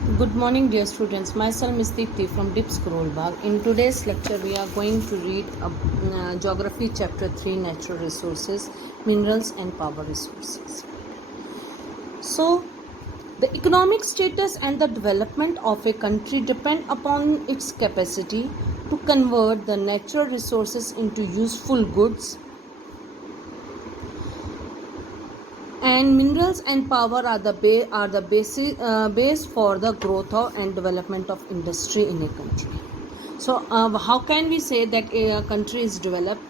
Good morning, dear students. Myself is Deepti from Dip Scroll Bag. In today's lecture, we are going to read Geography Chapter 3 Natural Resources, Minerals and Power Resources. So, the economic status and the development of a country depend upon its capacity to convert the natural resources into useful goods, and minerals and power are the base for the growth and development of industry in a country. So how can we say that a country is developed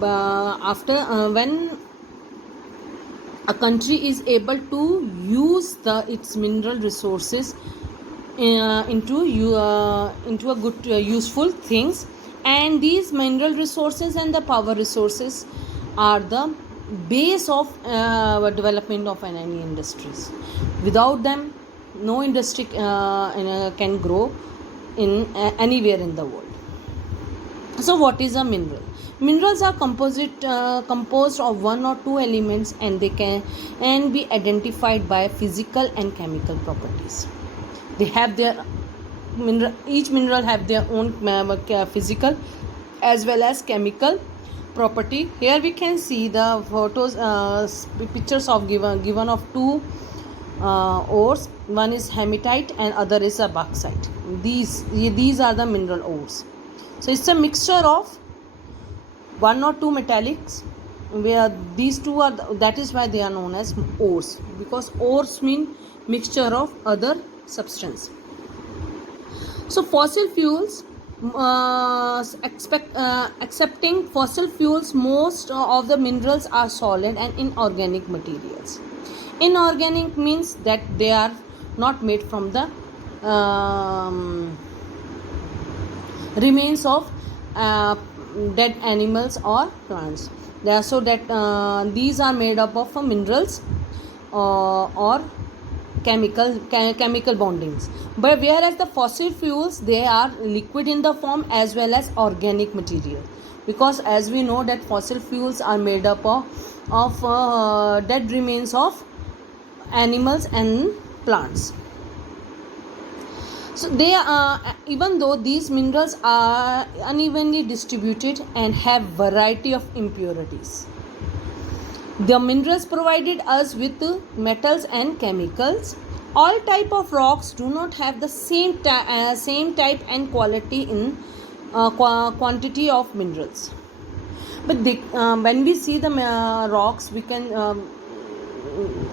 after when a country is able to use its mineral resources into a good useful things, and these mineral resources and the power resources are the base of development of any industries. Without them, no industry can grow in anywhere in the world. So what is a mineral? Minerals are composed of one or two elements, and they can be identified by physical and chemical properties. They have their each mineral have their own physical as well as chemical property. Here we can see the photos, pictures of given of two ores. One is hematite and other is a bauxite. These are the mineral ores. So it's a mixture of one or two metallics, where these two are that is why they are known as ores, because ores mean mixture of other substance. So fossil fuels, accepting fossil fuels, most of the minerals are solid and inorganic materials. Inorganic means that they are not made from the remains of dead animals or plants. So that these are made up of minerals or chemical bondings. But whereas the fossil fuels, they are liquid in the form as well as organic material, because as we know that fossil fuels are made up of dead remains of animals and plants. So they are, even though these minerals are unevenly distributed and have variety of impurities, the minerals provided us with metals and chemicals. All type of rocks do not have the same type and quality in quantity of minerals. But when we see the rocks, we can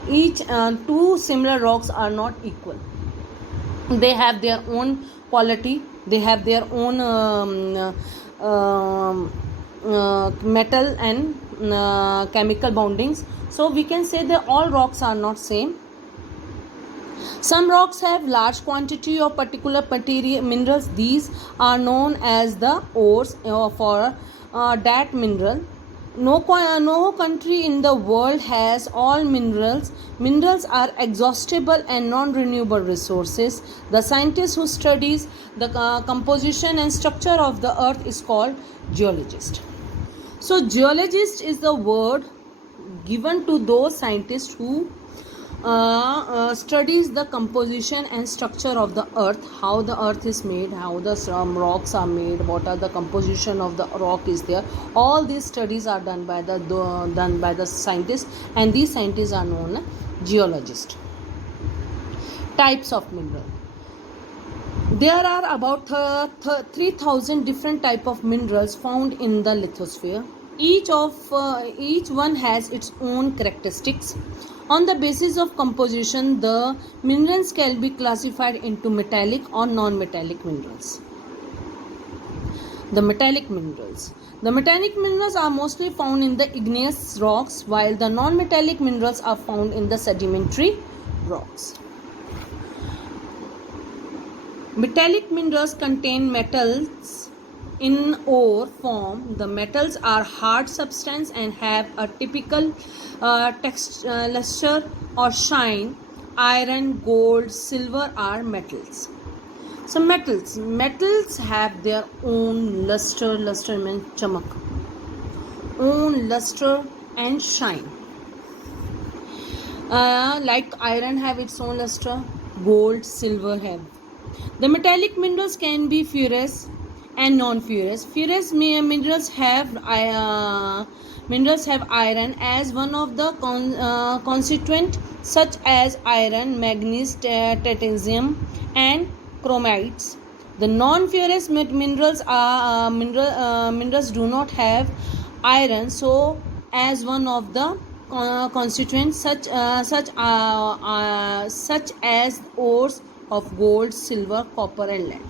each two similar rocks are not equal. They have their own quality, they have their own metal and chemical bondings. So we can say that all rocks are not same. Some rocks have large quantity of particular minerals. These are known as the ores for that mineral. No country in the world has all minerals. Minerals are exhaustible and non-renewable resources. The scientist who studies the composition and structure of the earth is called geologist. So geologist is the word given to those scientists who studies the composition and structure of the earth, how the earth is made, how the rocks are made, what are the composition of the rock is there. All these studies are done by the scientists, and these scientists are known as geologists. Types of mineral. There are about 3,000 different type of minerals found in the lithosphere. Each one has its own characteristics. On the basis of composition, the minerals can be classified into metallic or non-metallic minerals. The metallic minerals. The metallic minerals are mostly found in the igneous rocks, while the non-metallic minerals are found in the sedimentary rocks. Metallic minerals contain metals in ore form. The metals are hard substance and have a typical luster or shine. Iron, gold, silver are metals. So metals have their own luster means chamak, own luster and shine. Like iron have its own luster, gold, silver have. The metallic minerals can be ferrous and non-ferrous. Ferrous minerals have iron as one of the constituent, such as iron, manganese, titanium, and chromites. The non-ferrous minerals do not have iron, so as one of the constituents, such as ores of gold, silver, copper, and lead.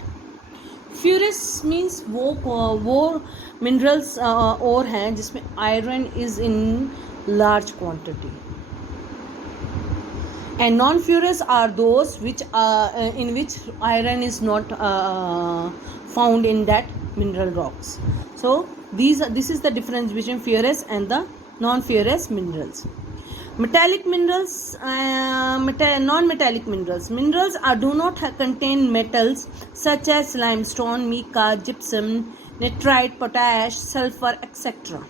Ferrous means वो minerals और हैं जिसमें iron is in large quantity, and non-ferrous are those in which iron is not found in that mineral rocks. So this is the difference between ferrous and the non-ferrous minerals. Metallic minerals, non-metallic minerals do not contain metals such as limestone, mica, gypsum, nitrite, potash, sulfur, etc.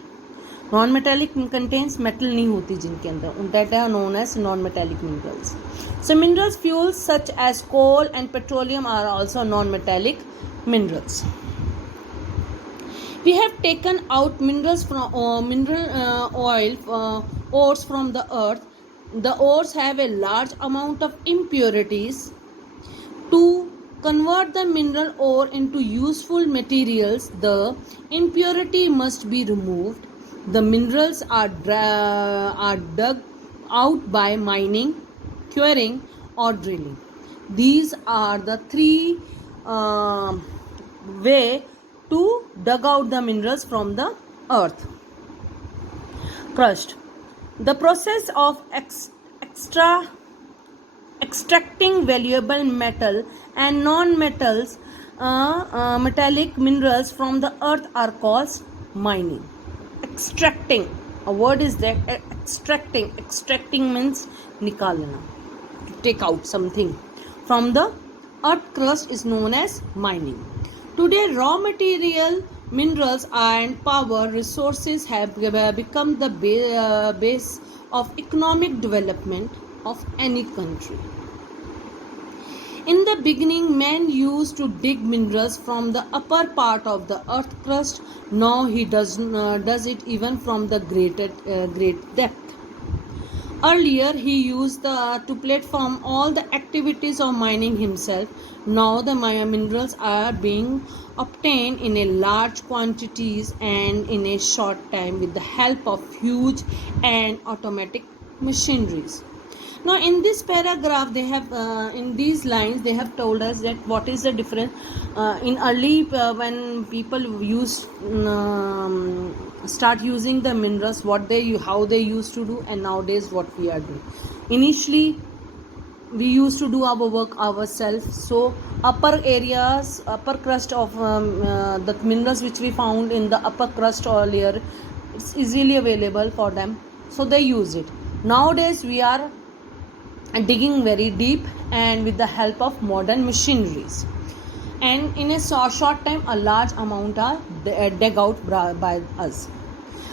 Non-metallic contains metal नहीं होती जिनके अंदर, that are known as non-metallic minerals. So minerals fuels such as coal and petroleum are also non-metallic minerals. We have taken out minerals from ores from the earth. The ores have a large amount of impurities. To convert the mineral ore into useful materials, the impurity must be removed. The minerals are dug out by mining, quarrying, or drilling. These are the three way to dug out the minerals from the earth. Crushed. The process of extracting valuable metal and non-metals metallic minerals from the earth are called mining. Extracting, a word is that, extracting means nikalna, to take out something from the earth crust is known as mining. Today raw material, minerals and power resources have become the base of economic development of any country. In the beginning, man used to dig minerals from the upper part of the earth crust. Now he does it even from the great depth. Earlier, he used to platform all the activities of mining himself. Now the minerals are being obtained in a large quantities and in a short time with the help of huge and automatic machineries. Now in this paragraph they have in these lines they have told us that what is the difference in early when people start using the minerals, how they used to do, and nowadays what we are doing. Initially we used to do our work ourselves, so upper crust of the minerals which we found in the upper crust earlier, it's easily available for them, so they use it. Nowadays we are digging very deep and with the help of modern machineries, and in a short time a large amount are dug out by us.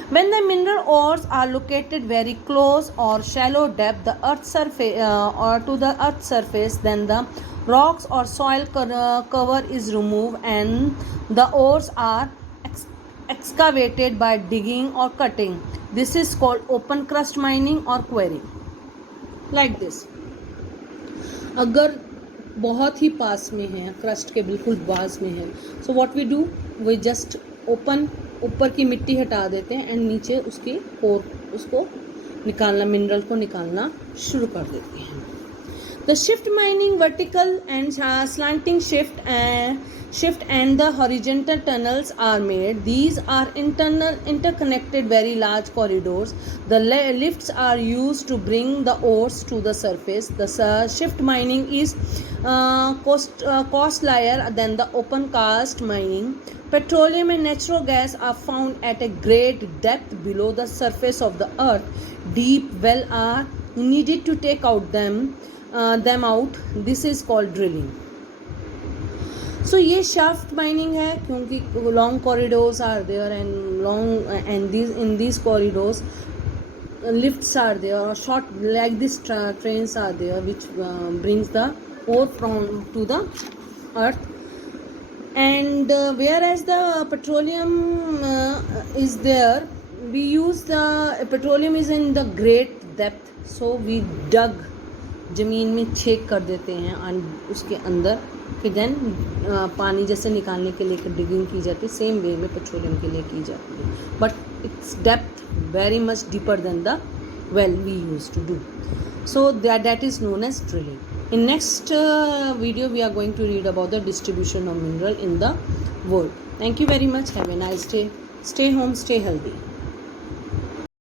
When the mineral ores are located very close or shallow depth the earth surface or to the earth surface, then the rocks or soil cover is removed and the ores are excavated by digging or cutting. This is called open crust mining or quarrying. Like this. अगर बहुत ही पास में है, crust के बिल्कुल पास में है, so what we do, we just open, ऊपर की मिट्टी हटा देते हैं एंड नीचे उसको निकालना, मिनरल को निकालना शुरू कर देते हैं. The shift mining vertical and slanting shift and the horizontal tunnels are made. These are interconnected very large corridors. The lifts are used to bring the ores to the surface. The shift mining is costlier than the open cast mining. Petroleum and natural gas are found at a great depth below the surface of the earth. Deep wells are needed to take out them out. This is called drilling. So ये shaft mining है क्योंकि long corridors are there and in these corridors lifts are there, or short like this trains are there which brings the ore from to the earth. And whereas the petroleum is there, we use the petroleum is in the great depth, so we dug, ज़मीन में छेक कर देते हैं और उसके अंदर फिर देन पानी जैसे निकालने के लिए डिगिंग की जाती है, सेम वे में पेट्रोलियम के लिए की जाती है, but it's depth very much deeper than the well we used to do. So that is known as drilling. In next video we are going to read about the distribution of mineral in the world. Thank you very much. Have a nice day. Stay home, stay healthy.